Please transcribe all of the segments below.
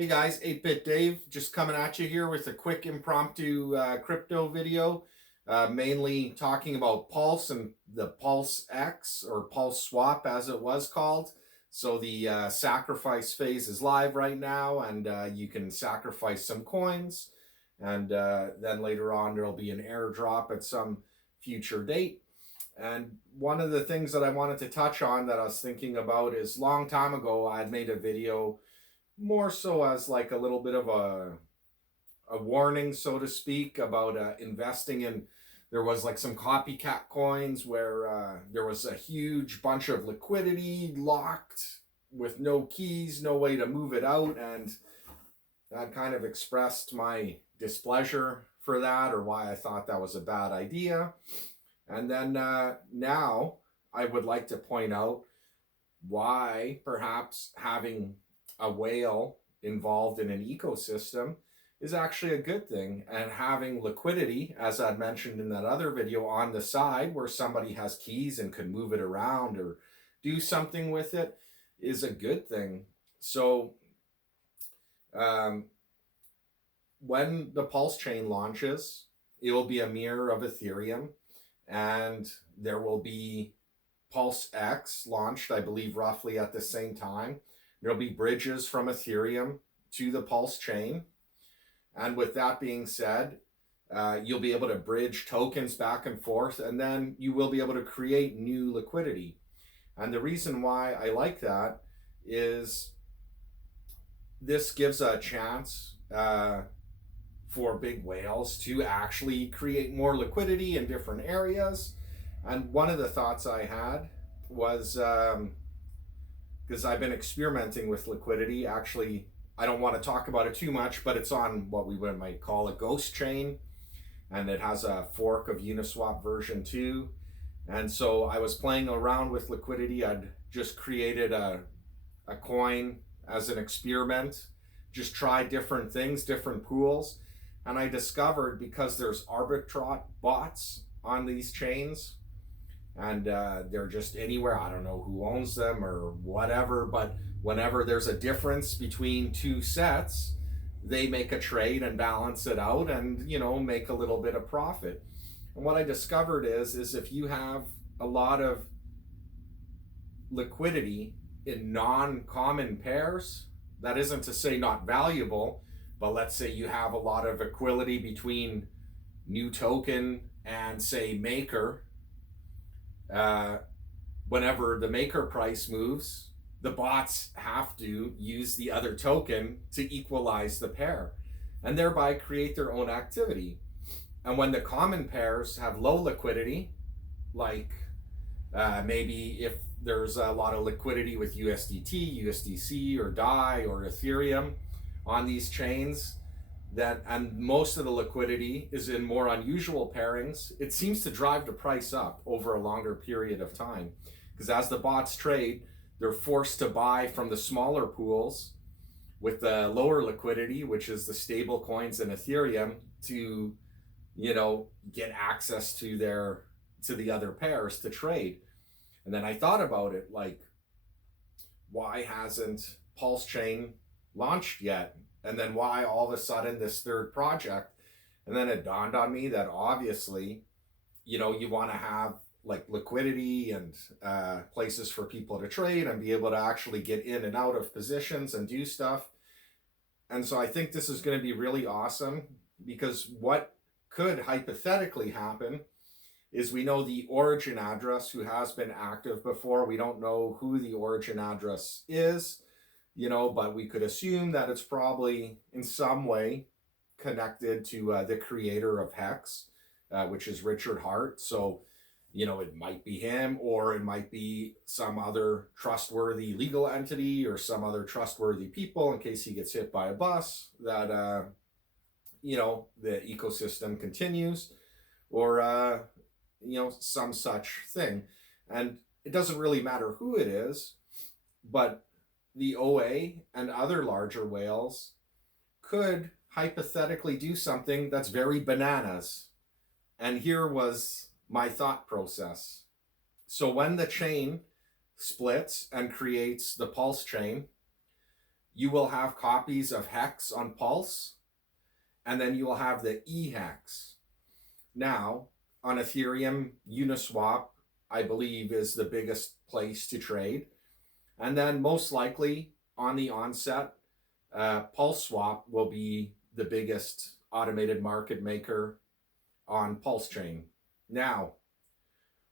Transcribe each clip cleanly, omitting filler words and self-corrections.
Hey guys, 8-Bit Dave just coming at you here with a quick impromptu crypto video, mainly talking about Pulse and the PulseX or Pulse Swap as it was called. So the sacrifice phase is live right now, and you can sacrifice some coins, and then later on there'll be an airdrop at some future date. And one of the things that I wanted to touch on that I was thinking about is long time ago I had made a video more so as like a little bit of a warning, so to speak, about investing in. There was like some copycat coins where there was a huge bunch of liquidity locked with no keys, no way to move it out, and that kind of expressed my displeasure for that, or why I thought that was a bad idea. And then now I would like to point out why perhaps having a whale involved in an ecosystem is actually a good thing, and having liquidity, as I'd mentioned in that other video, on the side where somebody has keys and could move it around or do something with it is a good thing. So when the Pulse chain launches, it will be a mirror of Ethereum, and there will be PulseX launched, I believe, roughly at the same time. There'll be bridges from Ethereum to the Pulse chain. And with that being said, you'll be able to bridge tokens back and forth, and then you will be able to create new liquidity. And the reason why I like that is this gives a chance for big whales to actually create more liquidity in different areas. And one of the thoughts I had was, because I've been experimenting with liquidity. Actually, I don't want to talk about it too much, but it's on what we might call a ghost chain, and it has a fork of Uniswap version 2. And so I was playing around with liquidity. I'd just created a coin as an experiment, just try different things, different pools. And I discovered, because there's arbitrage bots on these chains, and they're just anywhere. I don't know who owns them or whatever, but whenever there's a difference between two sets, they make a trade and balance it out and, make a little bit of profit. And what I discovered is if you have a lot of liquidity in non-common pairs, that isn't to say not valuable, but let's say you have a lot of equality between new token and, say, maker. Whenever the maker price moves, the bots have to use the other token to equalize the pair and thereby create their own activity. And when the common pairs have low liquidity, like maybe if there's a lot of liquidity with USDT, USDC, or DAI, or Ethereum on these chains, and most of the liquidity is in more unusual pairings, it seems to drive the price up over a longer period of time. Because as the bots trade, they're forced to buy from the smaller pools with the lower liquidity, which is the stable coins in Ethereum, to get access to the other pairs to trade. And then I thought about it, like, why hasn't Pulse Chain launched yet? And then why all of a sudden this third project? And then it dawned on me that obviously, you want to have like liquidity and places for people to trade and be able to actually get in and out of positions and do stuff. And so I think this is going to be really awesome, because what could hypothetically happen is, we know the origin address who has been active before. We don't know who the origin address is, but we could assume that it's probably in some way connected to the creator of Hex, which is Richard Hart. So, it might be him, or it might be some other trustworthy legal entity or some other trustworthy people, in case he gets hit by a bus, that, the ecosystem continues, or, some such thing. And it doesn't really matter who it is, but the OA and other larger whales could hypothetically do something that's very bananas. And here was my thought process. So when the chain splits and creates the Pulse chain, you will have copies of hex on Pulse, and then you will have the eHEX. Now, on Ethereum, Uniswap, I believe, is the biggest place to trade. And then most likely on the onset, PulseSwap will be the biggest automated market maker on Pulse Chain. Now,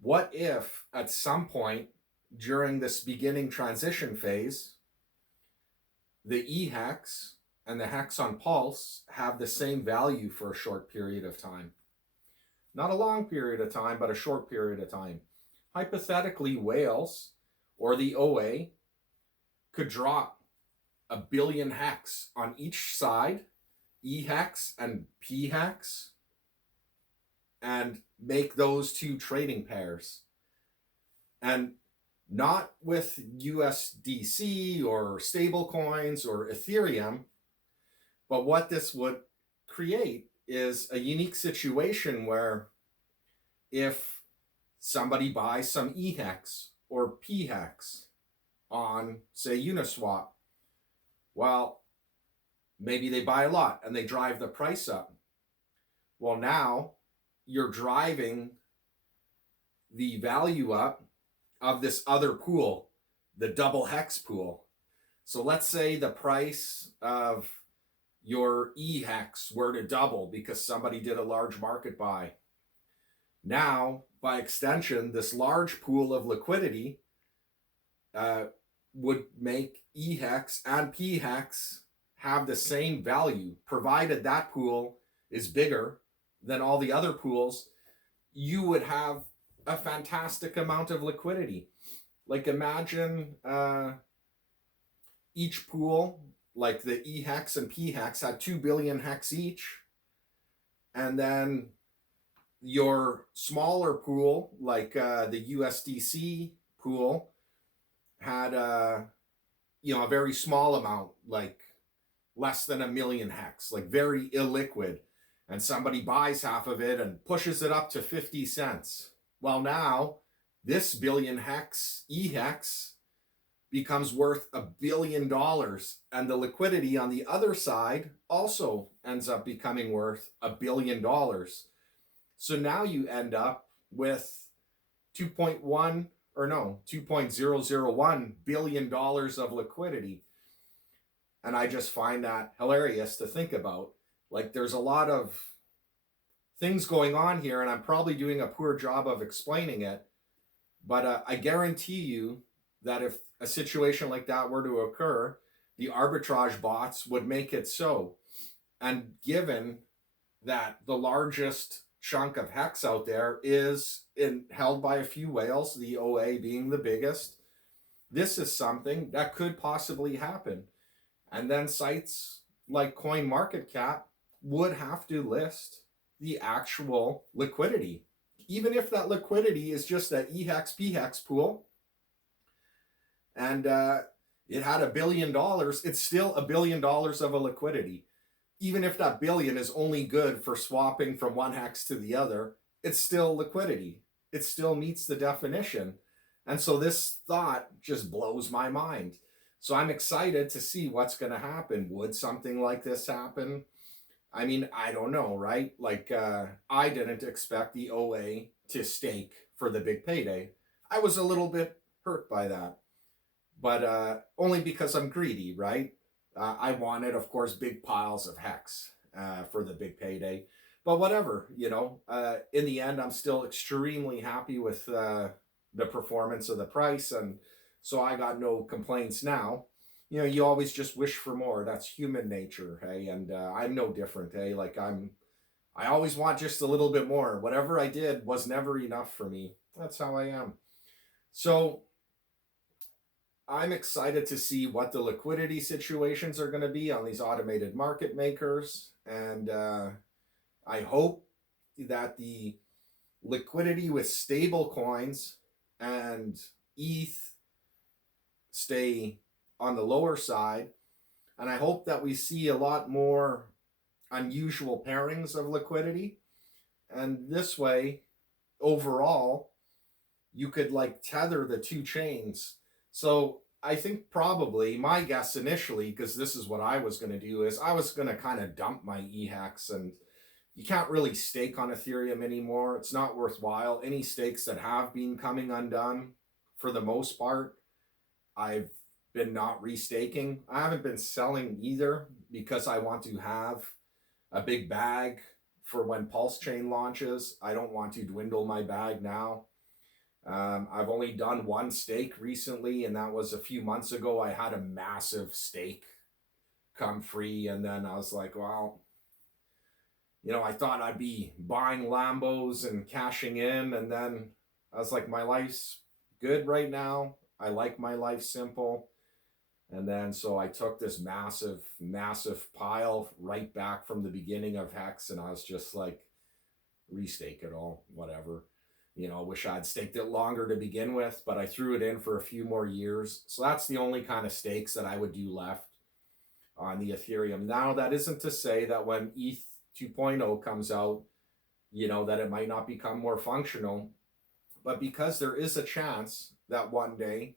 what if at some point during this beginning transition phase, the eHEX and the hex on Pulse have the same value for a short period of time? Not a long period of time, but a short period of time. Hypothetically, whales or the OA could drop 1 billion hex on each side, eHEX and pHex, and make those two trading pairs. And not with USDC or stablecoins or Ethereum, but what this would create is a unique situation where if somebody buys some eHEX or pHex on, say, Uniswap, well, maybe they buy a lot and they drive the price up. Well, now you're driving the value up of this other pool, the double hex pool. So let's say the price of your eHEX were to double because somebody did a large market buy. Now, by extension, this large pool of liquidity would make eHEX and pHex have the same value, provided that pool is bigger than all the other pools. You would have a fantastic amount of liquidity. Like imagine each pool, like the eHEX and pHex, had 2 billion hex each, and then your smaller pool, like the USDC pool, had a very small amount, like less than 1 million hex, like very illiquid, and somebody buys half of it and pushes it up to 50 cents. Well, now this billion hex eHEX becomes worth $1 billion, and the liquidity on the other side also ends up becoming worth $1 billion. So now you end up with $2.001 billion of liquidity. And I just find that hilarious to think about. Like, there's a lot of things going on here, and I'm probably doing a poor job of explaining it. But I guarantee you that if a situation like that were to occur, the arbitrage bots would make it so. And given that the largest chunk of hex out there is held by a few whales, the OA being the biggest, this is something that could possibly happen. And then sites like CoinMarketCap would have to list the actual liquidity. Even if that liquidity is just that eHEX pHex pool, and it had $1 billion, it's still $1 billion of a liquidity. Even if that billion is only good for swapping from one hex to the other, it's still liquidity. It still meets the definition. And so this thought just blows my mind. So I'm excited to see what's going to happen. Would something like this happen? I mean, I don't know, right? Like, I didn't expect the OA to stake for the big payday. I was a little bit hurt by that. But only because I'm greedy, right? I wanted, of course, big piles of hex for the big payday. But whatever, in the end, I'm still extremely happy with the performance of the price. And so I got no complaints now. You always just wish for more. That's human nature, hey? And I'm no different, hey? Like, I always want just a little bit more. Whatever I did was never enough for me. That's how I am. So I'm excited to see what the liquidity situations are going to be on these automated market makers. And I hope that the liquidity with stable coins and ETH stay on the lower side. And I hope that we see a lot more unusual pairings of liquidity. And this way, overall, you could like tether the two chains. So I think probably my guess initially, because this is what I was going to do, is I was going to kind of dump my eHEX, and you can't really stake on Ethereum anymore. It's not worthwhile. Any stakes that have been coming undone, for the most part, I've been not restaking. I haven't been selling either because I want to have a big bag for when Pulse Chain launches. I don't want to dwindle my bag now. I've only done one stake recently, and that was a few months ago. I had a massive stake come free, and then I was like, well, I thought I'd be buying Lambos and cashing in, and then I was like, my life's good right now. I like my life simple. And then so I took this massive, massive pile right back from the beginning of Hex, and I was just like, restake it all, whatever. Wish I'd staked it longer to begin with, but I threw it in for a few more years. So that's the only kind of stakes that I would do left on the Ethereum. Now, that isn't to say that when ETH 2.0 comes out, that it might not become more functional. But because there is a chance that one day,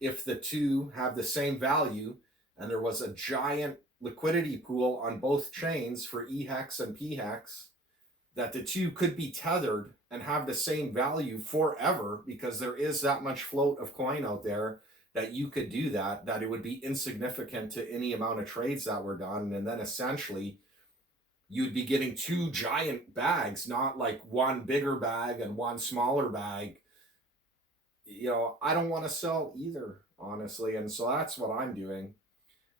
if the two have the same value and there was a giant liquidity pool on both chains for eHEX and pHex, that the two could be tethered and have the same value forever, because there is that much float of coin out there that you could do that it would be insignificant to any amount of trades that were done. And then essentially you'd be getting two giant bags, not like one bigger bag and one smaller bag. I don't want to sell either, honestly. And so that's what I'm doing.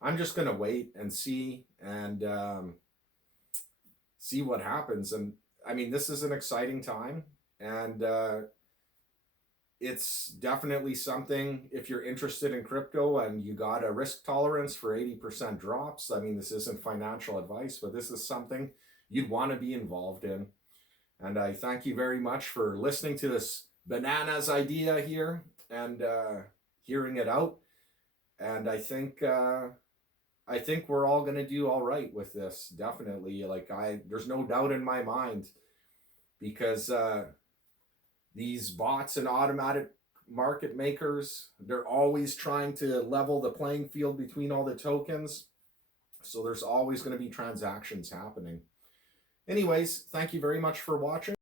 I'm just going to wait and see, and see what happens. And I mean, this is an exciting time, and it's definitely something, if you're interested in crypto and you got a risk tolerance for 80% drops. I mean, this isn't financial advice, but this is something you'd want to be involved in. And I thank you very much for listening to this bananas idea here and hearing it out. And I think we're all going to do all right with this. Definitely. There's no doubt in my mind, because these bots and automatic market makers, they're always trying to level the playing field between all the tokens. So there's always going to be transactions happening. Anyways, thank you very much for watching.